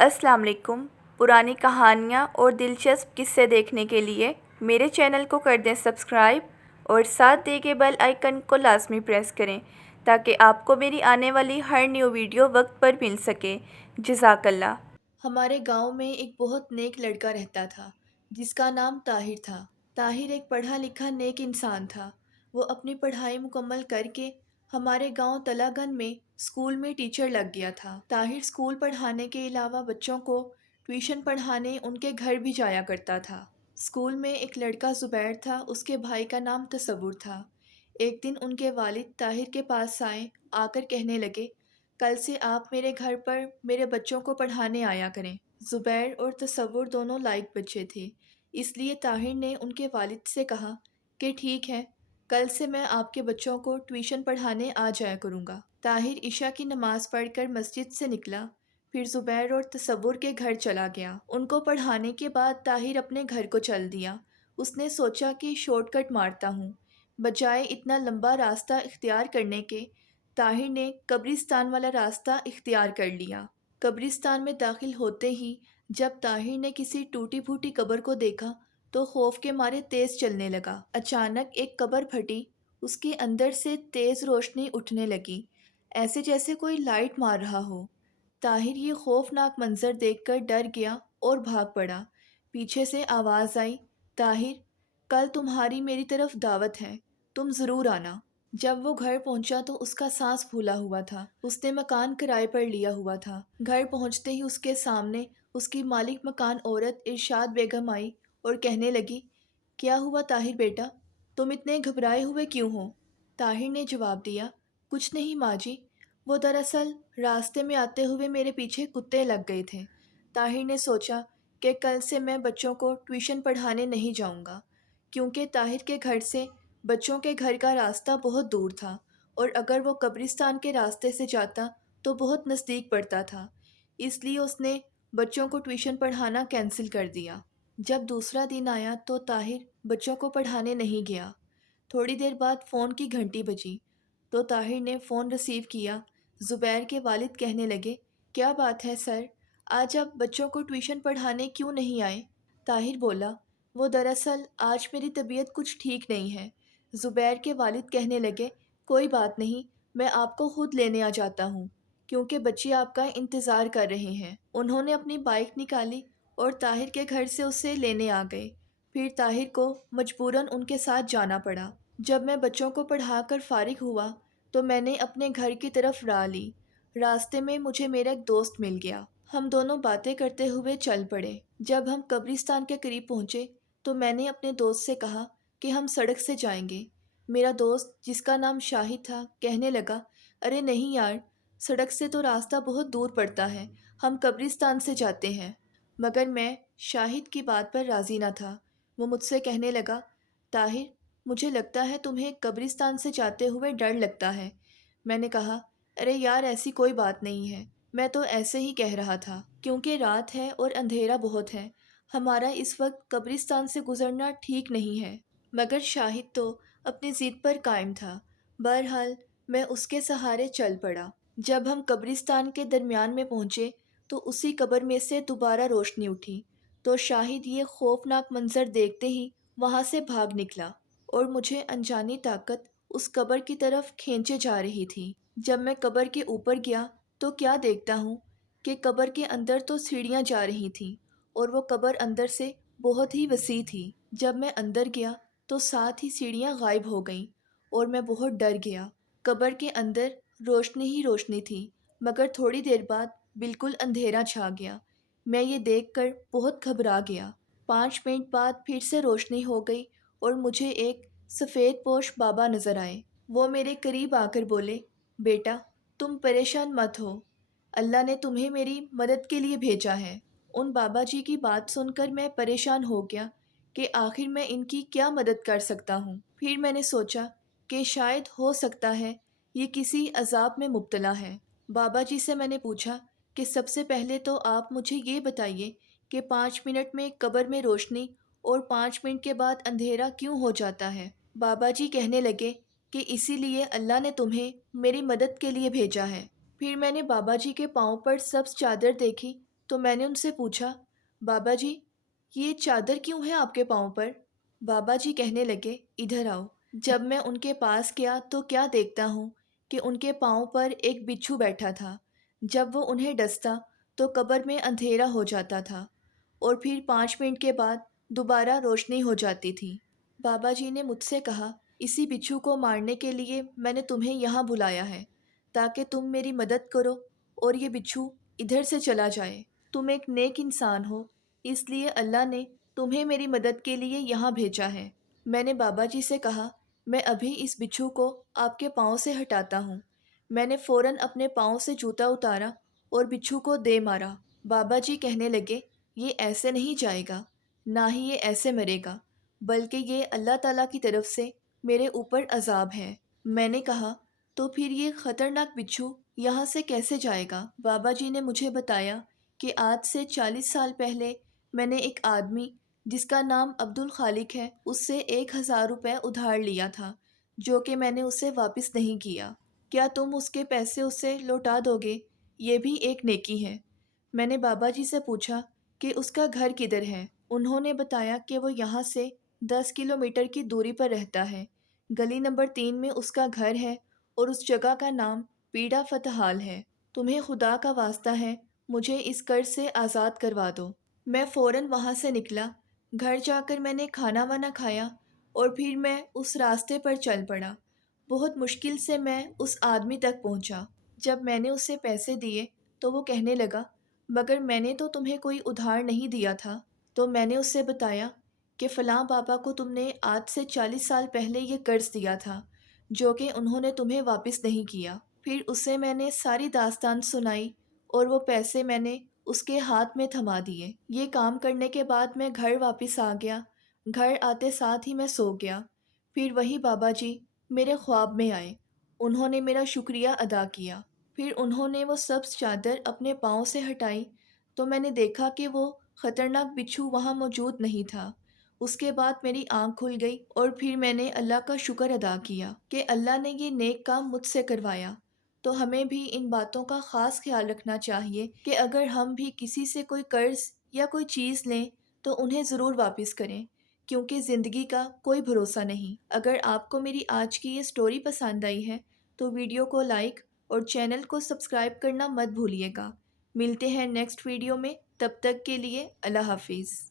السلام علیکم۔ پرانی کہانیاں اور دلچسپ قصے دیکھنے کے لیے میرے چینل کو کر دیں سبسکرائب اور ساتھ دے کے بیل آئیکن کو لازمی پریس کریں تاکہ آپ کو میری آنے والی ہر نیو ویڈیو وقت پر مل سکے۔ جزاک اللہ۔ ہمارے گاؤں میں ایک بہت نیک لڑکا رہتا تھا جس کا نام طاہر تھا۔ طاہر ایک پڑھا لکھا نیک انسان تھا۔ وہ اپنی پڑھائی مکمل کر کے ہمارے گاؤں تلا گنج میں اسکول میں ٹیچر لگ گیا تھا۔ طاہر اسکول پڑھانے کے علاوہ بچوں کو ٹیوشن پڑھانے ان کے گھر بھی جایا کرتا تھا۔ اسکول میں ایک لڑکا زبیر تھا، اس کے بھائی کا نام تصور تھا۔ ایک دن ان کے والد طاہر کے پاس آئے، آ کر کہنے لگے، کل سے آپ میرے گھر پر میرے بچوں کو پڑھانے آیا کریں۔ زبیر اور تصور دونوں لائق بچے تھے، اس لیے طاہر نے ان کے والد سے کہا کہ ٹھیک ہے، کل سے میں آپ کے بچوں کو ٹیوشن پڑھانے آ جایا کروں گا۔ طاہر عشاء کی نماز پڑھ کر مسجد سے نکلا، پھر زبیر اور تصور کے گھر چلا گیا۔ ان کو پڑھانے کے بعد طاہر اپنے گھر کو چل دیا۔ اس نے سوچا کہ شارٹ کٹ مارتا ہوں، بجائے اتنا لمبا راستہ اختیار کرنے کے طاہر نے قبرستان والا راستہ اختیار کر لیا۔ قبرستان میں داخل ہوتے ہی جب طاہر نے کسی ٹوٹی پھوٹی قبر کو دیکھا تو خوف کے مارے تیز چلنے لگا۔ اچانک ایک قبر پھٹی، اس کے اندر سے تیز روشنی اٹھنے لگی، ایسے جیسے کوئی لائٹ مار رہا ہو۔ طاہر یہ خوفناک منظر دیکھ کر ڈر گیا اور بھاگ پڑا۔ پیچھے سے آواز آئی، طاہر، کل تمہاری میری طرف دعوت ہے، تم ضرور آنا۔ جب وہ گھر پہنچا تو اس کا سانس پھولا ہوا تھا۔ اس نے مکان کرائے پر لیا ہوا تھا۔ گھر پہنچتے ہی اس کے سامنے اس کی مالک مکان عورت ارشاد بیگم آئی اور کہنے لگی، کیا ہوا طاہر بیٹا، تم اتنے گھبرائے ہوئے کیوں ہو؟ طاہر نے جواب دیا، کچھ نہیں ماں جی، وہ دراصل راستے میں آتے ہوئے میرے پیچھے کتے لگ گئے تھے۔ طاہر نے سوچا کہ کل سے میں بچوں کو ٹیوشن پڑھانے نہیں جاؤں گا، کیونکہ طاہر کے گھر سے بچوں کے گھر کا راستہ بہت دور تھا اور اگر وہ قبرستان کے راستے سے جاتا تو بہت نزدیک پڑتا تھا، اس لیے اس نے بچوں کو ٹیوشن پڑھانا کینسل کر دیا۔ جب دوسرا دن آیا تو طاہر بچوں کو پڑھانے نہیں گیا۔ تھوڑی دیر بعد فون کی گھنٹی بجی تو طاہر نے فون ریسیو کیا۔ زبیر کے والد کہنے لگے، کیا بات ہے سر، آج آپ بچوں کو ٹیوشن پڑھانے کیوں نہیں آئے؟ طاہر بولا، وہ دراصل آج میری طبیعت کچھ ٹھیک نہیں ہے۔ زبیر کے والد کہنے لگے، کوئی بات نہیں، میں آپ کو خود لینے آ جاتا ہوں، کیونکہ بچے آپ کا انتظار کر رہے ہیں۔ انہوں نے اپنی بائک نکالی اور طاہر کے گھر سے اسے لینے آ گئے۔ پھر طاہر کو مجبوراً ان کے ساتھ جانا پڑا۔ جب میں بچوں کو پڑھا کر فارغ ہوا تو میں نے اپنے گھر کی طرف راہ لی۔ راستے میں مجھے میرا ایک دوست مل گیا۔ ہم دونوں باتیں کرتے ہوئے چل پڑے۔ جب ہم قبرستان کے قریب پہنچے تو میں نے اپنے دوست سے کہا کہ ہم سڑک سے جائیں گے۔ میرا دوست جس کا نام شاہد تھا کہنے لگا، ارے نہیں یار، سڑک سے تو راستہ بہت دور پڑتا ہے، ہم قبرستان سے جاتے ہیں۔ مگر میں شاہد کی بات پر راضی نہ تھا۔ وہ مجھ سے کہنے لگا، طاہر، مجھے لگتا ہے تمہیں قبرستان سے جاتے ہوئے ڈر لگتا ہے۔ میں نے کہا، ارے یار ایسی کوئی بات نہیں ہے، میں تو ایسے ہی کہہ رہا تھا، کیونکہ رات ہے اور اندھیرا بہت ہے، ہمارا اس وقت قبرستان سے گزرنا ٹھیک نہیں ہے۔ مگر شاہد تو اپنی ضد پر قائم تھا۔ بہرحال میں اس کے سہارے چل پڑا۔ جب ہم قبرستان کے درمیان میں پہنچے تو اسی قبر میں سے دوبارہ روشنی اٹھی تو شاہد یہ خوفناک منظر دیکھتے ہی وہاں سے بھاگ نکلا اور مجھے انجانی طاقت اس قبر کی طرف کھینچے جا رہی تھی۔ جب میں قبر کے اوپر گیا تو کیا دیکھتا ہوں کہ قبر کے اندر تو سیڑھیاں جا رہی تھیں اور وہ قبر اندر سے بہت ہی وسیع تھی۔ جب میں اندر گیا تو ساتھ ہی سیڑھیاں غائب ہو گئیں اور میں بہت ڈر گیا۔ قبر کے اندر روشنی ہی روشنی تھی، مگر تھوڑی دیر بعد بالکل اندھیرا چھا گیا۔ میں یہ دیکھ کر بہت گھبرا گیا۔ 5 منٹ بعد پھر سے روشنی ہو گئی اور مجھے ایک سفید پوش بابا نظر آئے۔ وہ میرے قریب آ کر بولے، بیٹا تم پریشان مت ہو، اللہ نے تمہیں میری مدد کے لیے بھیجا ہے۔ ان بابا جی کی بات سن کر میں پریشان ہو گیا کہ آخر میں ان کی کیا مدد کر سکتا ہوں۔ پھر میں نے سوچا کہ شاید ہو سکتا ہے یہ کسی عذاب میں مبتلا ہے۔ بابا جی سے میں نے پوچھا کہ سب سے پہلے تو آپ مجھے یہ بتائیے کہ 5 منٹ میں قبر میں روشنی اور 5 منٹ کے بعد اندھیرا کیوں ہو جاتا ہے؟ بابا جی کہنے لگے کہ اسی لیے اللہ نے تمہیں میری مدد کے لیے بھیجا ہے۔ پھر میں نے بابا جی کے پاؤں پر سبز چادر دیکھی تو میں نے ان سے پوچھا، بابا جی یہ چادر کیوں ہے آپ کے پاؤں پر؟ بابا جی کہنے لگے، ادھر آؤ۔ جب میں ان کے پاس گیا تو کیا دیکھتا ہوں کہ ان کے پاؤں پر ایک بچھو بیٹھا تھا۔ جب وہ انہیں ڈستا تو قبر میں اندھیرا ہو جاتا تھا اور پھر 5 منٹ کے بعد دوبارہ روشنی ہو جاتی تھی۔ بابا جی نے مجھ سے کہا، اسی بچھو کو مارنے کے لیے میں نے تمہیں یہاں بلایا ہے تاکہ تم میری مدد کرو اور یہ بچھو ادھر سے چلا جائے۔ تم ایک نیک انسان ہو، اس لیے اللہ نے تمہیں میری مدد کے لیے یہاں بھیجا ہے۔ میں نے بابا جی سے کہا، میں ابھی اس بچھو کو آپ کے پاؤں سے ہٹاتا ہوں۔ میں نے فوراً اپنے پاؤں سے جوتا اتارا اور بچھو کو دے مارا۔ بابا جی کہنے لگے، یہ ایسے نہیں جائے گا، نہ ہی یہ ایسے مرے گا، بلکہ یہ اللہ تعالیٰ کی طرف سے میرے اوپر عذاب ہے۔ میں نے کہا، تو پھر یہ خطرناک بچھو یہاں سے کیسے جائے گا؟ بابا جی نے مجھے بتایا کہ آج سے 40 سال پہلے میں نے ایک آدمی جس کا نام عبد الخالق ہے اس سے 1000 روپے ادھار لیا تھا، جو کہ میں نے اسے واپس نہیں کیا۔ کیا تم اس کے پیسے اسے لوٹا دو گے؟ یہ بھی ایک نیکی ہے۔ میں نے بابا جی سے پوچھا کہ اس کا گھر کدھر ہے؟ انہوں نے بتایا کہ وہ یہاں سے 10 کلومیٹر کی دوری پر رہتا ہے، گلی نمبر 3 میں اس کا گھر ہے اور اس جگہ کا نام پیڑا فتحال ہے۔ تمہیں خدا کا واسطہ ہے، مجھے اس قرض سے آزاد کروا دو۔ میں فوراً وہاں سے نکلا۔ گھر جا کر میں نے کھانا وانا کھایا اور پھر میں اس راستے پر چل پڑا۔ بہت مشکل سے میں اس آدمی تک پہنچا۔ جب میں نے اسے پیسے دیے تو وہ کہنے لگا، مگر میں نے تو تمہیں کوئی ادھار نہیں دیا تھا۔ تو میں نے اسے بتایا کہ فلاں بابا کو تم نے آج سے 40 سال پہلے یہ قرض دیا تھا، جو کہ انہوں نے تمہیں واپس نہیں کیا۔ پھر اسے میں نے ساری داستان سنائی اور وہ پیسے میں نے اس کے ہاتھ میں تھما دیے۔ یہ کام کرنے کے بعد میں گھر واپس آ گیا۔ گھر آتے ساتھ ہی میں سو گیا۔ پھر وہی بابا جی میرے خواب میں آئے۔ انہوں نے میرا شکریہ ادا کیا۔ پھر انہوں نے وہ سبز چادر اپنے پاؤں سے ہٹائی تو میں نے دیکھا کہ وہ خطرناک بچھو وہاں موجود نہیں تھا۔ اس کے بعد میری آنکھ کھل گئی اور پھر میں نے اللہ کا شکر ادا کیا کہ اللہ نے یہ نیک کام مجھ سے کروایا۔ تو ہمیں بھی ان باتوں کا خاص خیال رکھنا چاہیے کہ اگر ہم بھی کسی سے کوئی قرض یا کوئی چیز لیں تو انہیں ضرور واپس کریں، کیونکہ زندگی کا کوئی بھروسہ نہیں۔ اگر آپ کو میری آج کی یہ سٹوری پسند آئی ہے تو ویڈیو کو لائک اور چینل کو سبسکرائب کرنا مت بھولیے گا۔ ملتے ہیں نیکسٹ ویڈیو میں، تب تک کے لیے اللہ حافظ۔